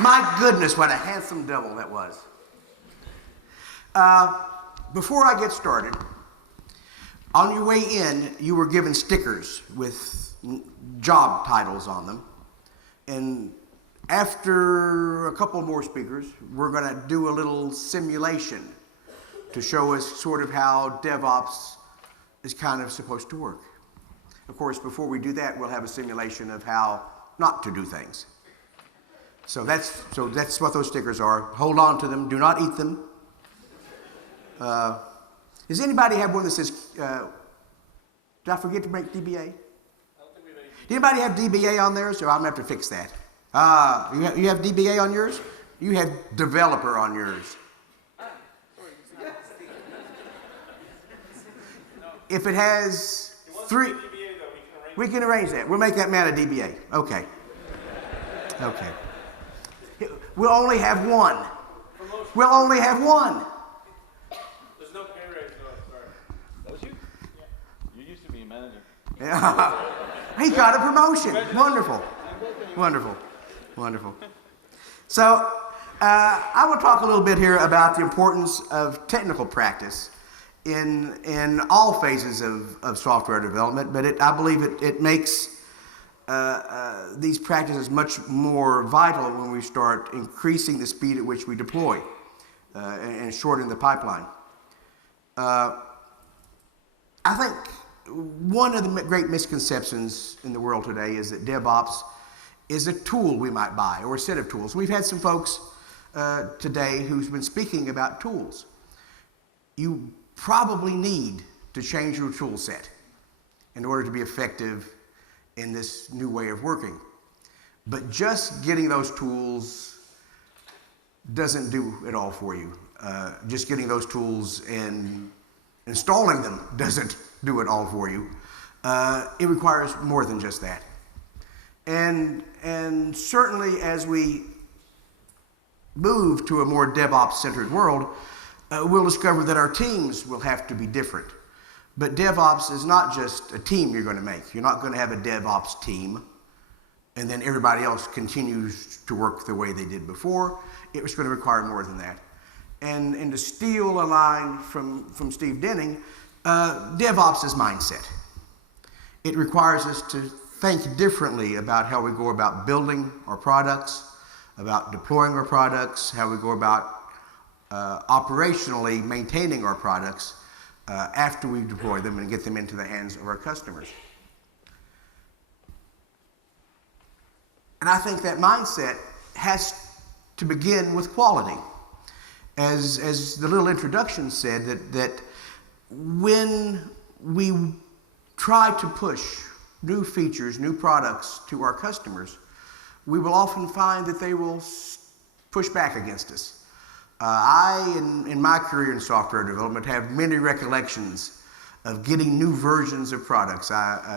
My goodness, what a handsome devil that was. Before I get started, on your way in, you were given stickers with job titles on them. And after a couple more speakers, we're going to do a little simulation to show us sort of how DevOps is kind of supposed to work. Of course, before we do that, we'll have a simulation of how not to do things. So that's what those stickers are. Hold on to them. Do not eat them. Does anybody have one that says, did I forget to make DBA? I don't think we have any. Did anybody have DBA on theirs? So I'm going to have to fix that. You have DBA on yours? You have developer on yours. If it has three, we can arrange that. We'll make that man a DBA. Okay. Okay. We'll only have one. We'll only have one. There's no pay raise though, sorry. That was you? Yeah. You used to be a manager. Yeah. He got a promotion. Wonderful. Wonderful. Wonderful. So, I will talk a little bit here about the importance of technical practice in all phases of software development, but I believe it makes these practices much more vital when we start increasing the speed at which we deploy and shortening the pipeline. I think one of the great misconceptions in the world today is that DevOps is a tool we might buy or a set of tools. We've had some folks today who's been speaking about tools. You probably need to change your tool set in order to be effective in this new way of working. But just getting those tools doesn't do it all for you. Just getting those tools and installing them doesn't do it all for you. It requires more than just that. And certainly as we move to a more DevOps-centered world, we'll discover that our teams will have to be different. But DevOps is not just a team you're going to make. You're not going to have a DevOps team and then everybody else continues to work the way they did before. It was going to require more than that. And to steal a line from Steve Denning, DevOps is mindset. It requires us to think differently about how we go about building our products, about deploying our products, how we go about operationally maintaining our products after we deploy them and get them into the hands of our customers. And I think that mindset has to begin with quality. As the little introduction said, that when we try to push new features, new products to our customers, we will often find that they will push back against us. In my career in software development, have many recollections of getting new versions of products.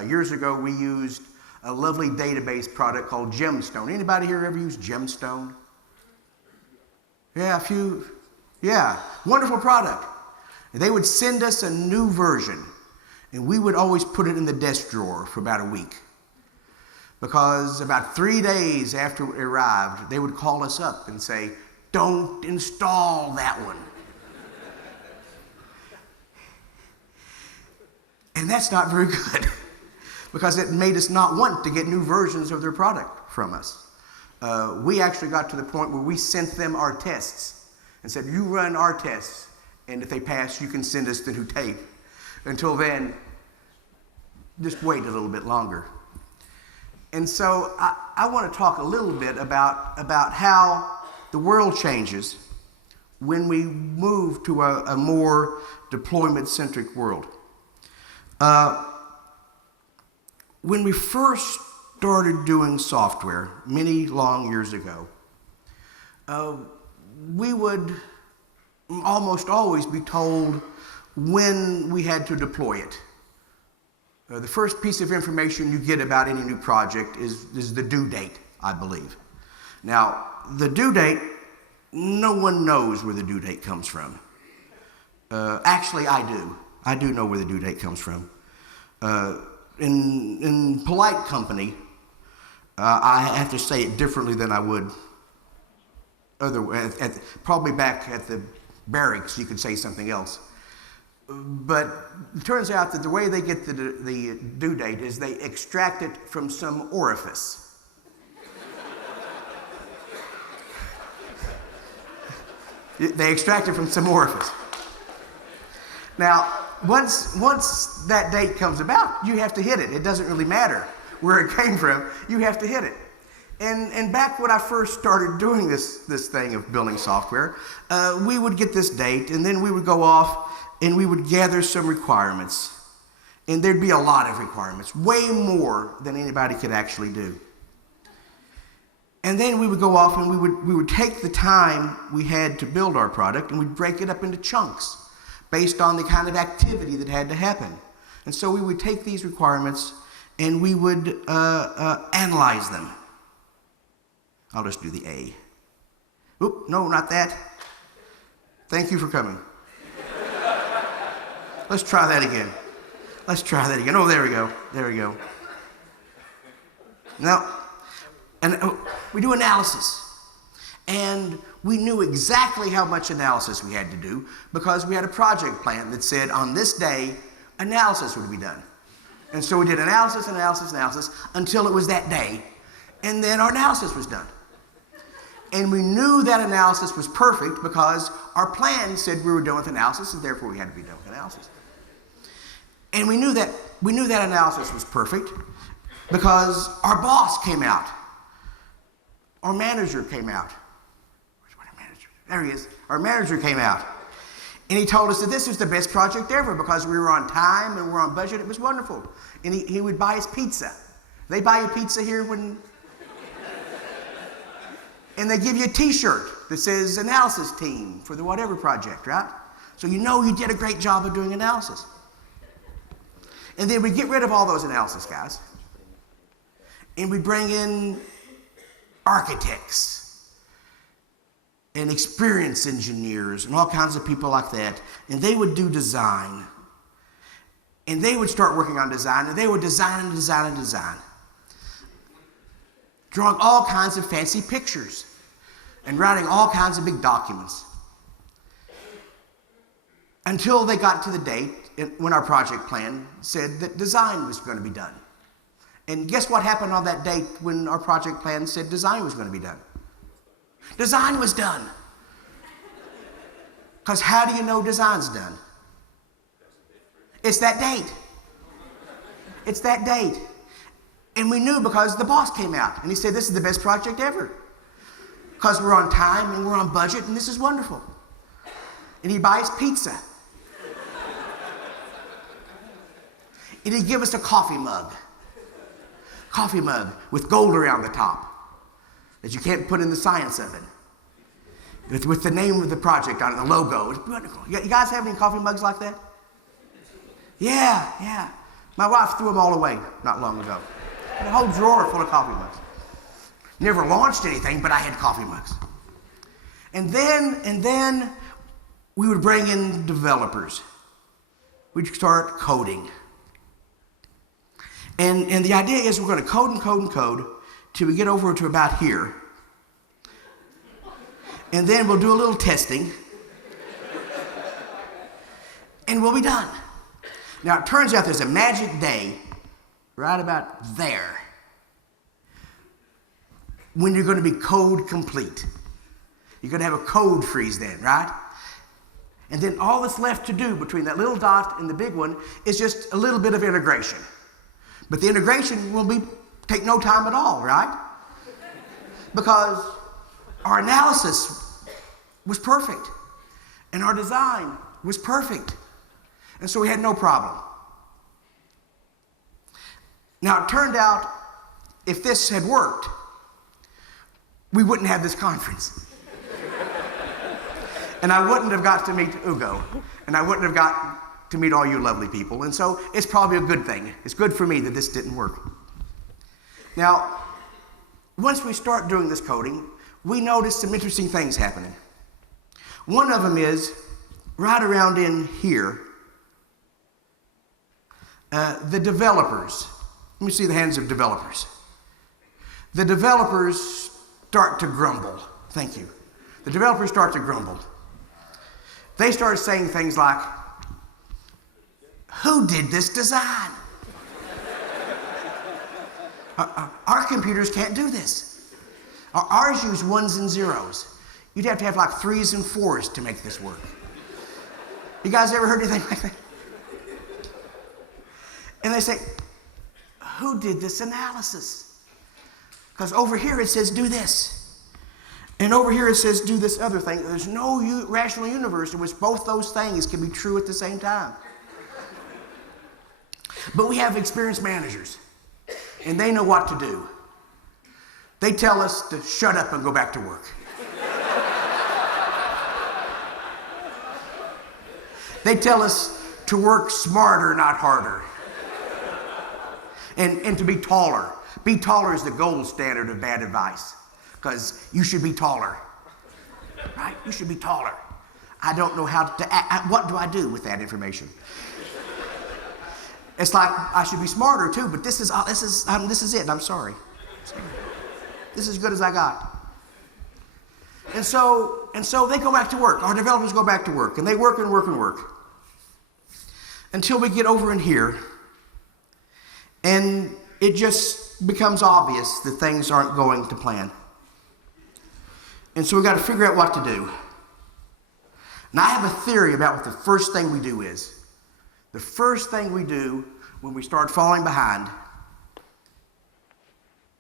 Years ago, we used a lovely database product called Gemstone. Anybody here ever used Gemstone? Yeah, a few. Yeah, wonderful product. They would send us a new version, and we would always put it in the desk drawer for about a week. Because about 3 days after it arrived, they would call us up and say, "Don't install that one." And that's not very good because it made us not want to get new versions of their product from us. We actually got to the point where we sent them our tests and said, "You run our tests, and if they pass, you can send us the new tape. Until then, just wait a little bit longer." And so I want to talk a little bit about how the world changes when we move to a more deployment-centric world. When we first started doing software many long years ago, we would almost always be told when we had to deploy it. The first piece of information you get about any new project is the due date, I believe. Now, the due date, no one knows where the due date comes from. Actually, I do. I do know where the due date comes from. In polite company, I have to say it differently than I would probably back at the barracks, you could say something else. But it turns out that the way they get the due date is they extract it from some orifice. They extract it from some orifice. Now, once that date comes about, you have to hit it. It doesn't really matter where it came from. You have to hit it. And back when I first started doing this thing of building software, we would get this date, and then we would go off and we would gather some requirements. And there'd be a lot of requirements, way more than anybody could actually do. And then we would go off and we would take the time we had to build our product and we'd break it up into chunks based on the kind of activity that had to happen. And so we would take these requirements and we would analyze them. I'll just do the A. Oop, no, not that. Thank you for coming. Let's try that again. Let's try that again. Oh, there we go. There we go. Now, we do analysis. And we knew exactly how much analysis we had to do because we had a project plan that said on this day, analysis would be done. And so we did analysis until it was that day. And then our analysis was done. And we knew that analysis was perfect because our plan said we were done with analysis, and therefore we had to be done with analysis. And we knew that analysis was perfect because our boss came out. Our manager came out. Where's our manager? There he is. Our manager came out. And he told us that this was the best project ever because we were on time and we were on budget. It was wonderful. And he would buy us pizza. They buy you pizza here when... And they give you a t-shirt that says analysis team for the whatever project, right? So you know you did a great job of doing analysis. And then we get rid of all those analysis guys. And we bring in architects and experienced engineers and all kinds of people like that. And they would do design. And they would start working on design, and they would design and design and design. Drawing all kinds of fancy pictures and writing all kinds of big documents. Until they got to the date when our project plan said that design was going to be done. And guess what happened on that date when our project plan said design was going to be done? Design was done. Because how do you know design's done? It's that date. It's that date. And we knew because the boss came out and he said, this is the best project ever. Because we're on time and we're on budget and this is wonderful. And he'd buy us pizza. And he'd give us a coffee mug. Coffee mug with gold around the top that you can't put in the science of it. With the name of the project on it, the logo. It's wonderful. You guys have any coffee mugs like that? Yeah. My wife threw them all away not long ago. A whole drawer full of coffee mugs. Never launched anything, but I had coffee mugs. And then we would bring in developers. We'd start coding. And the idea is we're going to code and code and code till we get over to about here. And then we'll do a little testing. And we'll be done. Now, it turns out there's a magic day right about there when you're going to be code complete. You're going to have a code freeze then, right? And then all that's left to do between that little dot and the big one is just a little bit of integration. But the integration will take no time at all, right? Because our analysis was perfect and our design was perfect. And so we had no problem. Now, it turned out if this had worked, we wouldn't have this conference. And I wouldn't have got to meet Ugo. And I wouldn't have got to meet all you lovely people. And so it's probably a good thing. It's good for me that this didn't work. Now, once we start doing this coding, we notice some interesting things happening. One of them is right around in here, the developers. Let me see the hands of developers. The developers start to grumble. Thank you. the developers start to grumble. They start saying things like, who did this design? Our computers can't do this. Ours use ones and zeros. You'd have to have like 3s and 4s to make this work. You guys ever heard anything like that? And they say, who did this analysis? Because over here it says do this. And over here it says do this other thing. There's no rational universe in which both those things can be true at the same time. But we have experienced managers, and they know what to do. They tell us to shut up and go back to work. They tell us to work smarter, not harder. And to be taller. Be taller is the gold standard of bad advice, because you should be taller. Right? You should be taller. I don't know how to act. What do I do with that information? It's like I should be smarter too, but this is it. I'm sorry. This is as good as I got. And so they go back to work. Our developers go back to work, and they work and work and work until we get over in here, and it just becomes obvious that things aren't going to plan. And so we've got to figure out what to do. And I have a theory about what the first thing we do is. The first thing we do when we start falling behind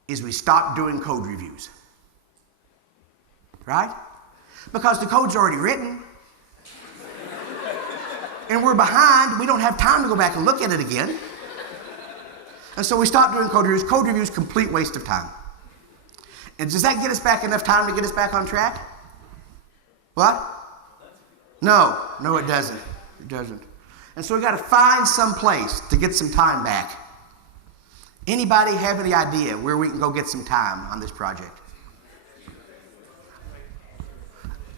is we stop doing code reviews. Right? Because the code's already written. And we're behind. We don't have time to go back and look at it again. And so we stop doing code reviews. Code reviews, complete waste of time. And does that get us back enough time to get us back on track? What? No, it doesn't. It doesn't. And so we got to find some place to get some time back. Anybody have any idea where we can go get some time on this project?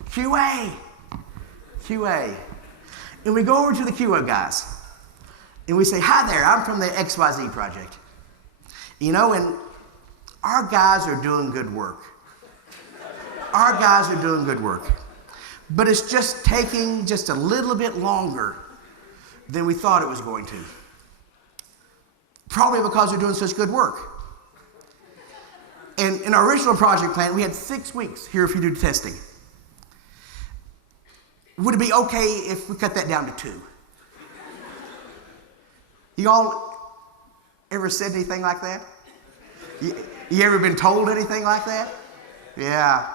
QA. And we go over to the QA guys, and we say, hi there, I'm from the XYZ project. You know, and our guys are doing good work. But it's just taking just a little bit longer than we thought it was going to. Probably because they're doing such good work. And in our original project plan, we had 6 weeks here if you do testing. Would it be okay if we cut that down to 2? You all ever said anything like that? You ever been told anything like that? Yeah.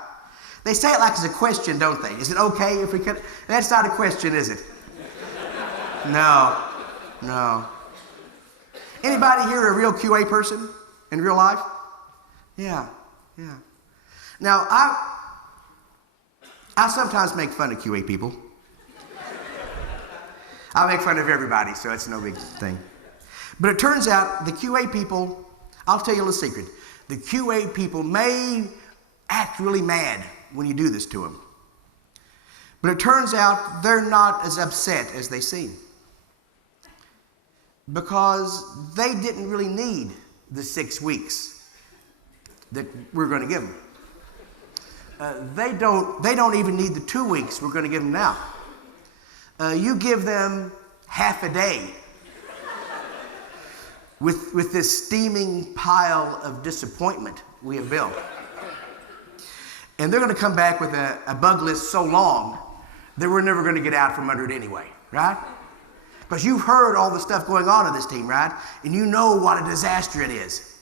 They say it like it's a question, don't they? Is it okay if we cut? That's not a question, is it? No. Anybody here a real QA person in real life? Yeah. Now, I sometimes make fun of QA people. I make fun of everybody, so it's no big thing. But it turns out the QA people, I'll tell you a little secret. The QA people may act really mad when you do this to them. But it turns out they're not as upset as they seem. Because they didn't really need the 6 weeks that we're going to give them. They don't even need the 2 weeks we're going to give them now. You give them half a day with this steaming pile of disappointment we have built. And they're going to come back with a bug list so long that we're never going to get out from under it anyway, right? Because you've heard all the stuff going on in this team, right? And you know what a disaster it is.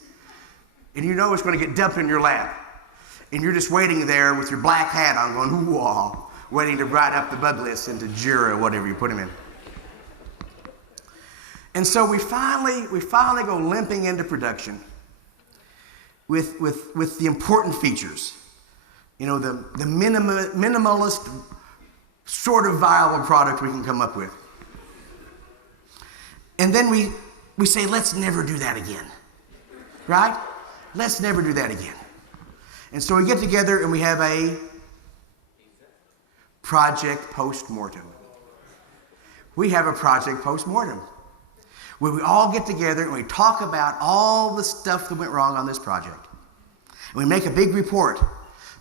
And you know it's going to get dumped in your lap. And you're just waiting there with your black hat on going, whoa, waiting to write up the bug list into Jira or whatever you put them in. And so we finally go limping into production with the important features. You know, the minimalist sort of viable product we can come up with. And then we say, let's never do that again. Right? Let's never do that again. And so we get together and we have a project post-mortem. We have a project post-mortem where we all get together and we talk about all the stuff that went wrong on this project. And we make a big report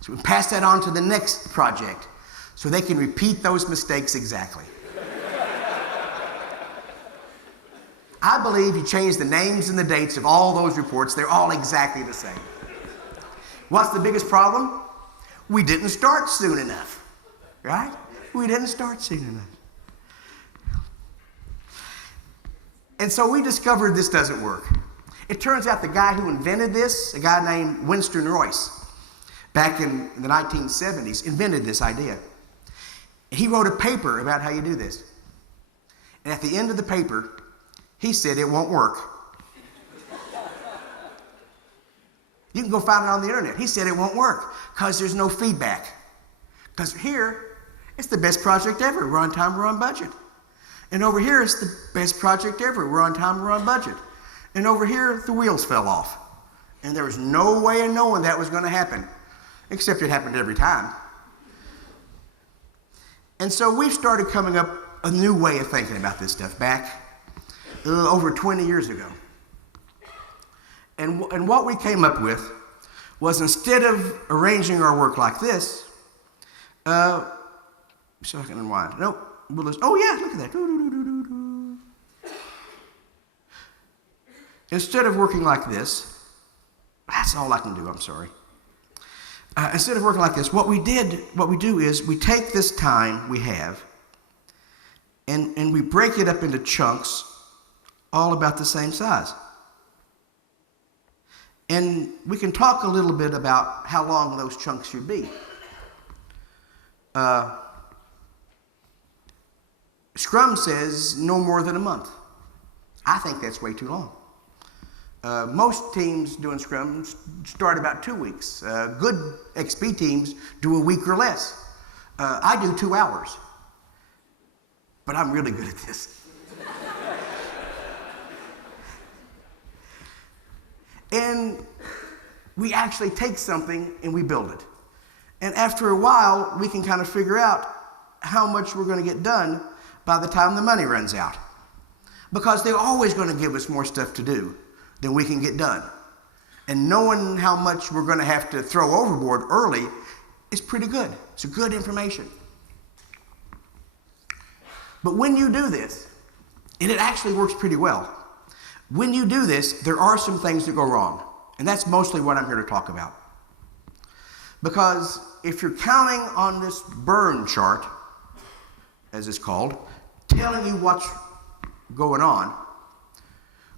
So we pass that on to the next project so they can repeat those mistakes exactly. I believe you change the names and the dates of all those reports. They're all exactly the same. What's the biggest problem? We didn't start soon enough, right? We didn't start soon enough. And so we discovered this doesn't work. It turns out the guy who invented this, a guy named Winston Royce, back in the 1970s, invented this idea. He wrote a paper about how you do this. And at the end of the paper, he said it won't work. You can go find it on the internet. He said it won't work because there's no feedback. Because here, it's the best project ever. We're on time, we're on budget. And over here, it's the best project ever. We're on time, we're on budget. And over here, the wheels fell off. And there was no way of knowing that was going to happen, except it happened every time. And so we've started coming up a new way of thinking about this stuff back over 20 years ago. And what we came up with was, instead of arranging our work like this, so I can unwind. Nope. Oh yeah, look at that. Instead of working like this, that's all I can do, I'm sorry. Instead of working like this, what we do is we take this time we have and we break it up into chunks all about the same size. And we can talk a little bit about how long those chunks should be. Scrum says no more than a month. I think that's way too long. Most teams doing Scrum start about 2 weeks. Good XP teams do a week or less. I do 2 hours. But I'm really good at this. And we actually take something and we build it. And after a while, we can kind of figure out how much we're going to get done by the time the money runs out. Because they're always going to give us more stuff to do than we can get done. And knowing how much we're going to have to throw overboard early is pretty good. It's good information. But when you do this, and it actually works pretty well, when you do this, there are some things that go wrong. And that's mostly what I'm here to talk about. Because if you're counting on this burn chart, as it's called, telling you what's going on,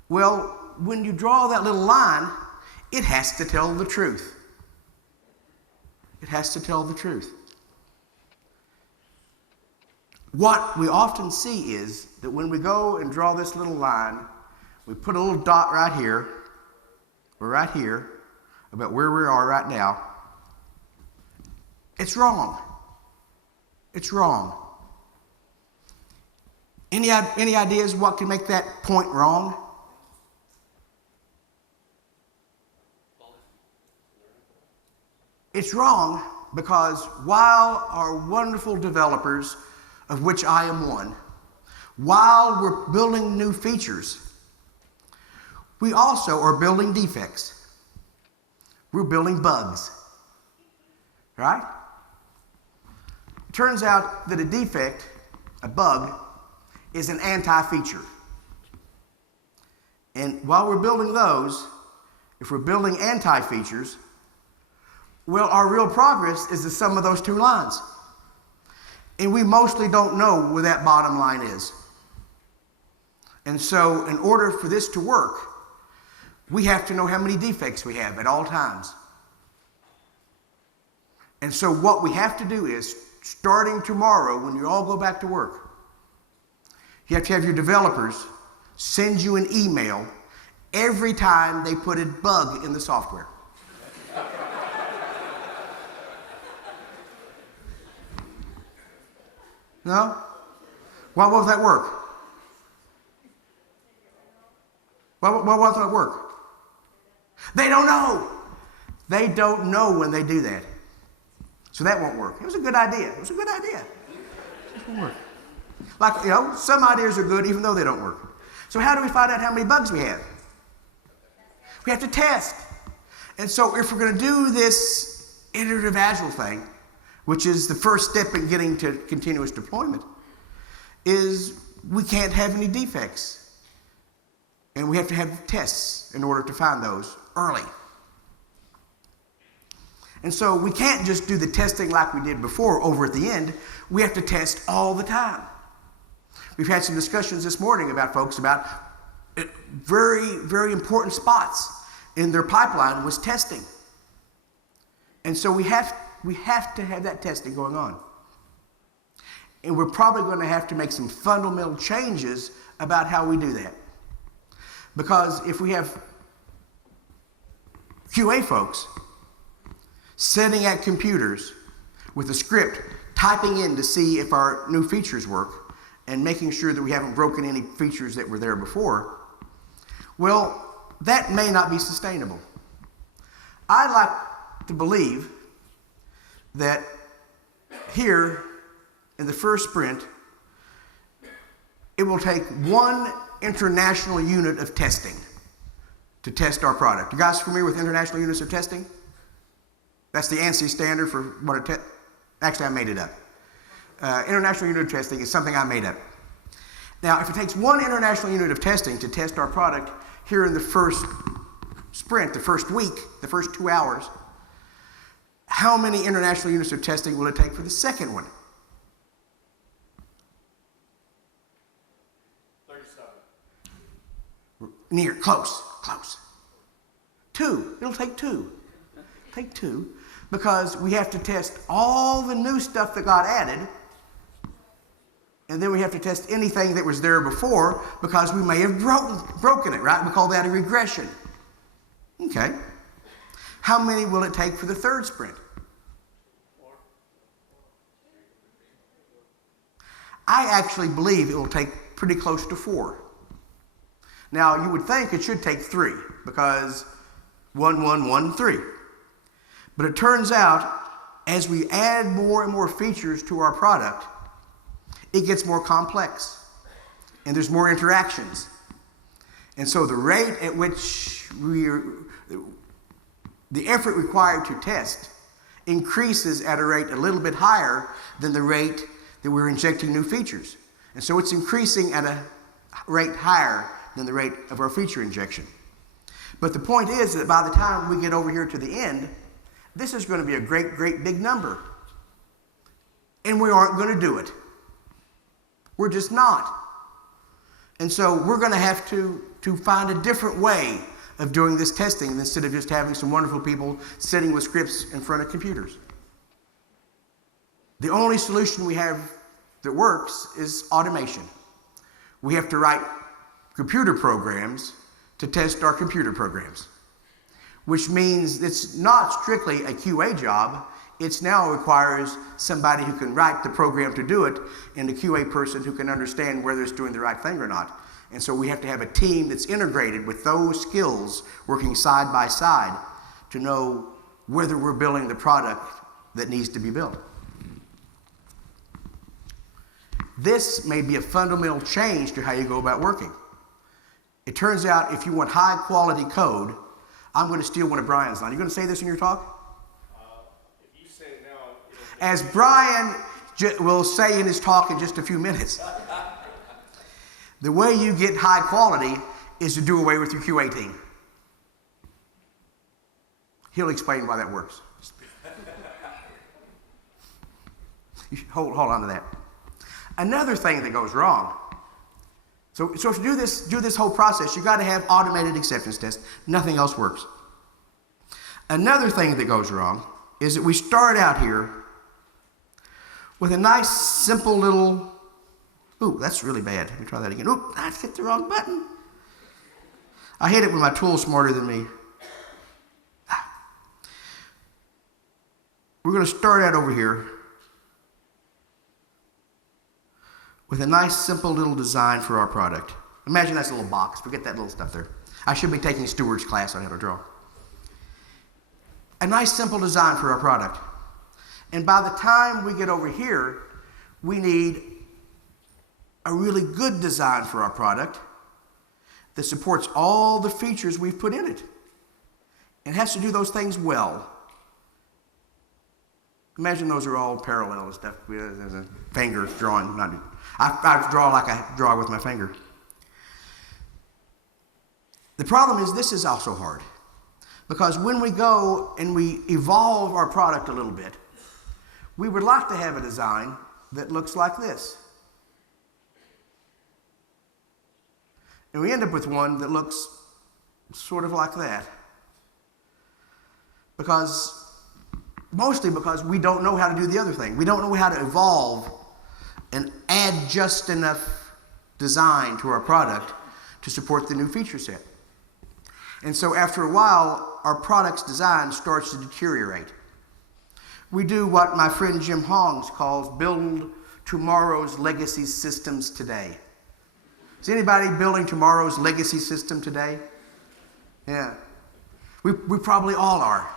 well, when you draw that little line, it has to tell the truth. It has to tell the truth. What we often see is that when we go and draw this little line, we put a little dot right here, or right here, about where we are right now. It's wrong. It's wrong. Any ideas what can make that point wrong? It's wrong because while our wonderful developers, of which I am one, while we're building new features, we also are building defects. We're building bugs, right? It turns out that a defect, a bug, is an anti-feature. And while we're building those, if we're building anti-features, well, our real progress is the sum of those 2 lines. And we mostly don't know where that bottom line is. And so in order for this to work, we have to know how many defects we have at all times. And so what we have to do is, starting tomorrow, when you all go back to work, you have to have your developers send you an email every time they put a bug in the software. No? Why won't that work? Why won't that work? They don't know. They don't know when they do that. So that won't work. It was a good idea. It was a good idea. It won't work. Like, some ideas are good even though they don't work. So how do we find out how many bugs we have? We have to test. And so if we're going to do this iterative agile thing, which is the first step in getting to continuous deployment, is we can't have any defects. And we have to have tests in order to find those early. And so we can't just do the testing like we did before over at the end. We have to test all the time. We've had some discussions this morning about folks about very, very important spots in their pipeline was testing. And so we have to have that testing going on. And we're probably going to have to make some fundamental changes about how we do that. Because if we have QA folks sitting at computers with a script, typing in to see if our new features work, and making sure that we haven't broken any features that were there before, well, that may not be sustainable. I like to believe that here in the first sprint, it will take one international unit of testing to test our product. You guys familiar with international units of testing? That's the ANSI standard for what actually I made it up. International unit of testing is something I made up. Now, if it takes one international unit of testing to test our product here in the first sprint, the first week, the first 2 hours, how many international units of testing will it take for the second one? 37. Near, close. 2, it'll take 2. Take 2, because we have to test all the new stuff that got added, and then we have to test anything that was there before because we may have broken it, right? We call that a regression. Okay. How many will it take for the third sprint? 4. I actually believe it will take pretty close to 4. Now, you would think it should take 3 because 1, 1, 1, 3. But it turns out, as we add more and more features to our product, it gets more complex, and there's more interactions. And so the rate at which the effort required to test increases at a rate a little bit higher than the rate that we're injecting new features. And so it's increasing at a rate higher than the rate of our feature injection. But the point is that by the time we get over here to the end, this is going to be a great, great big number. And we aren't going to do it. We're just not. And so we're going to have to find a different way of doing this testing instead of just having some wonderful people sitting with scripts in front of computers. The only solution we have that works is automation. We have to write computer programs to test our computer programs, which means it's not strictly a QA job. It now requires somebody who can write the program to do it and a QA person who can understand whether it's doing the right thing or not. And so we have to have a team that's integrated with those skills working side by side to know whether we're building the product that needs to be built. This may be a fundamental change to how you go about working. It turns out if you want high quality code, I'm going to steal one of Brian's lines. Are you going to say this in your talk? If you say it now, As Brian will say in his talk in just a few minutes, the way you get high quality is to do away with your QA team. He'll explain why that works. You should hold on to that. Another thing that goes wrong. So if you do this whole process, you've got to have automated acceptance tests. Nothing else works. Another thing that goes wrong is that we start out here with a nice, simple little, ooh, that's really bad. Let me try that again. Ooh, I hit the wrong button. I hit it with my tool smarter than me. We're going to start out over here with a nice, simple little design for our product. Imagine that's a little box. Forget that little stuff there. I should be taking Stewart's class on how to draw. A nice, simple design for our product. And by the time we get over here, we need a really good design for our product that supports all the features we've put in it. It has to do those things well. Imagine those are all parallel and stuff. There's a finger drawing. I draw like I draw with my finger. The problem is this is also hard. Because when we go and we evolve our product a little bit, we would like to have a design that looks like this. And we end up with one that looks sort of like that. Mostly because we don't know how to do the other thing. We don't know how to evolve and add just enough design to our product to support the new feature set. And so after a while, our product's design starts to deteriorate. We do what my friend Jim Hongs calls build tomorrow's legacy systems today. Is anybody building tomorrow's legacy system today? Yeah. We probably all are.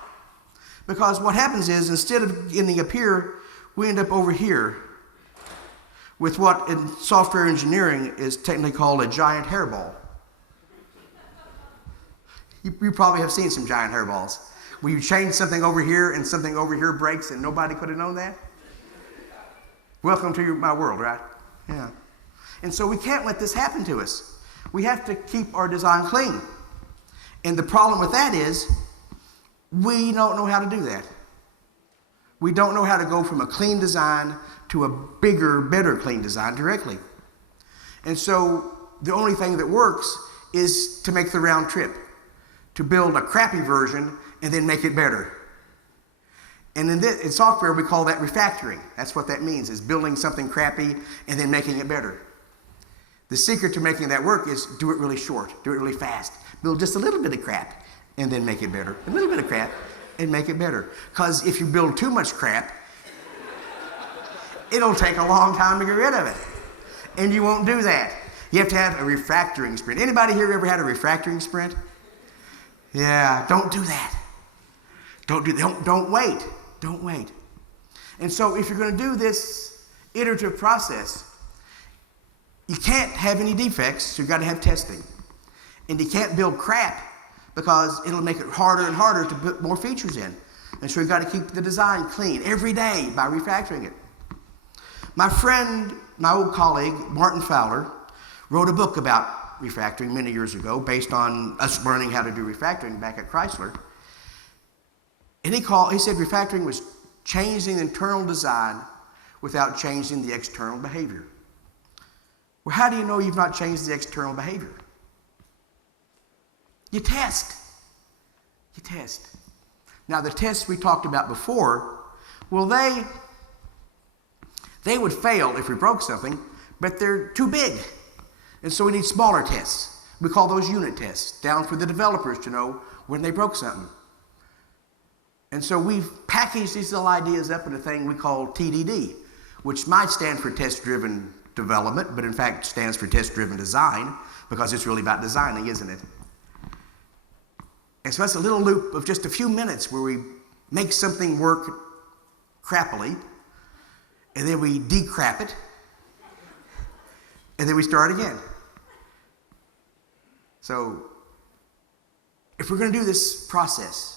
Because what happens is, instead of ending up here, we end up over here with what in software engineering is technically called a giant hairball. You probably have seen some giant hairballs. Where you change something over here and something over here breaks and nobody could have known that? Welcome to my world, right? Yeah. And so we can't let this happen to us. We have to keep our design clean. And the problem with that is, we don't know how to do that. We don't know how to go from a clean design to a bigger, better clean design directly. And so the only thing that works is to make the round trip, to build a crappy version and then make it better. And in software, we call that refactoring. That's what that means, is building something crappy and then making it better. The secret to making that work is do it really short, do it really fast. Build just a little bit of crap and then make it better. A little bit of crap and make it better. Because if you build too much crap, it'll take a long time to get rid of it. And you won't do that. You have to have a refactoring sprint. Anybody here ever had a refactoring sprint? Yeah, don't do that. Don't wait. Don't wait. And so if you're going to do this iterative process, you can't have any defects, so you've got to have testing. And you can't build crap because it'll make it harder and harder to put more features in. And so you've got to keep the design clean every day by refactoring it. My friend, my old colleague, Martin Fowler, wrote a book about refactoring many years ago based on us learning how to do refactoring back at Chrysler. And he said refactoring was changing the internal design without changing the external behavior. Well, how do you know you've not changed the external behavior? You test. You test. Now, the tests we talked about before, well, they would fail if we broke something, but they're too big. And so we need smaller tests. We call those unit tests, down for the developers to know when they broke something. And so we've packaged these little ideas up in a thing we call TDD, which might stand for test-driven development, but in fact stands for test-driven design, because it's really about designing, isn't it? And so that's a little loop of just a few minutes where we make something work crappily, and then we decrap it, and then we start again. So if we're going to do this process,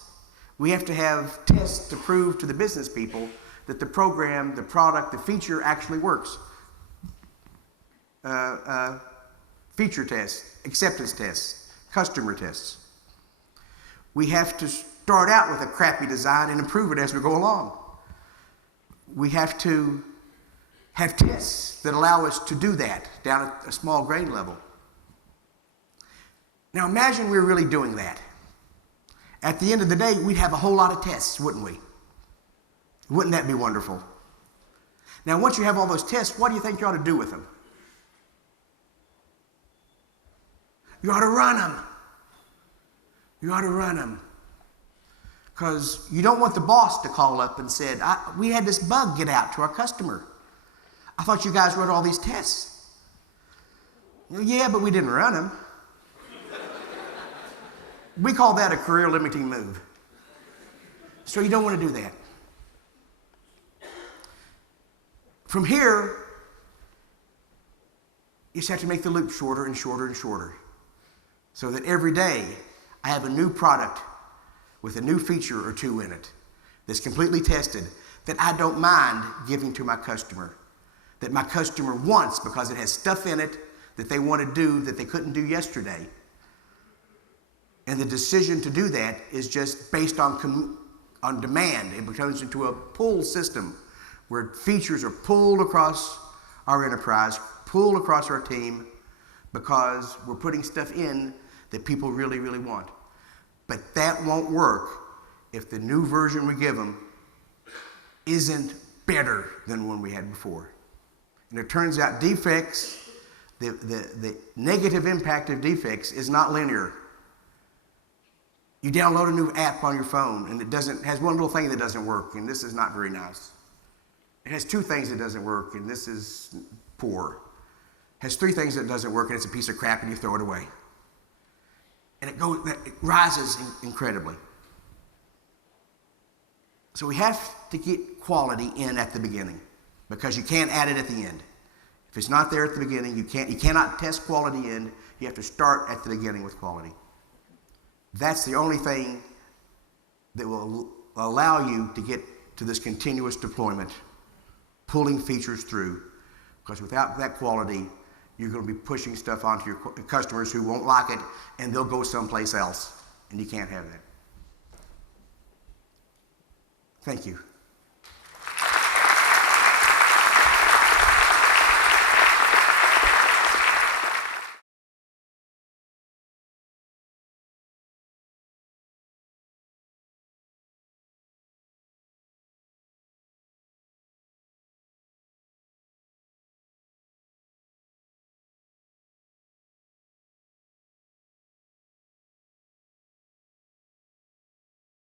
we have to have tests to prove to the business people that the program, the product, the feature actually works. Feature tests, acceptance tests, customer tests. We have to start out with a crappy design and improve it as we go along. We have to have tests that allow us to do that down at a small grade level. Now imagine we're really doing that. At the end of the day, we'd have a whole lot of tests, wouldn't we? Wouldn't that be wonderful? Now, once you have all those tests, what do you think you ought to do with them? You ought to run them. You ought to run them. Because you don't want the boss to call up and say, we had this bug get out to our customer. I thought you guys wrote all these tests. Yeah, but we didn't run them. We call that a career limiting move. So you don't want to do that. From here, you just have to make the loop shorter and shorter and shorter, so that every day I have a new product with a new feature or two in it that's completely tested, that I don't mind giving to my customer, that my customer wants because it has stuff in it that they want to do that they couldn't do yesterday. And the decision to do that is just based on demand. It becomes into a pull system where features are pulled across our enterprise, pulled across our team, because we're putting stuff in that people really, really want. But that won't work if the new version we give them isn't better than one we had before. And it turns out defects, the negative impact of defects is not linear. You download a new app on your phone and it has one little thing that doesn't work, and this is not very nice. It has two things that doesn't work, and this is poor. It has three things that doesn't work, and it's a piece of crap, and you throw it away. And it rises incredibly. So we have to get quality in at the beginning, because you can't add it at the end. If it's not there at the beginning, you cannot test quality in. You have to start at the beginning with quality. That's the only thing that will allow you to get to this continuous deployment, pulling features through, because without that quality, you're going to be pushing stuff onto your customers who won't like it, and they'll go someplace else, and you can't have that. Thank you.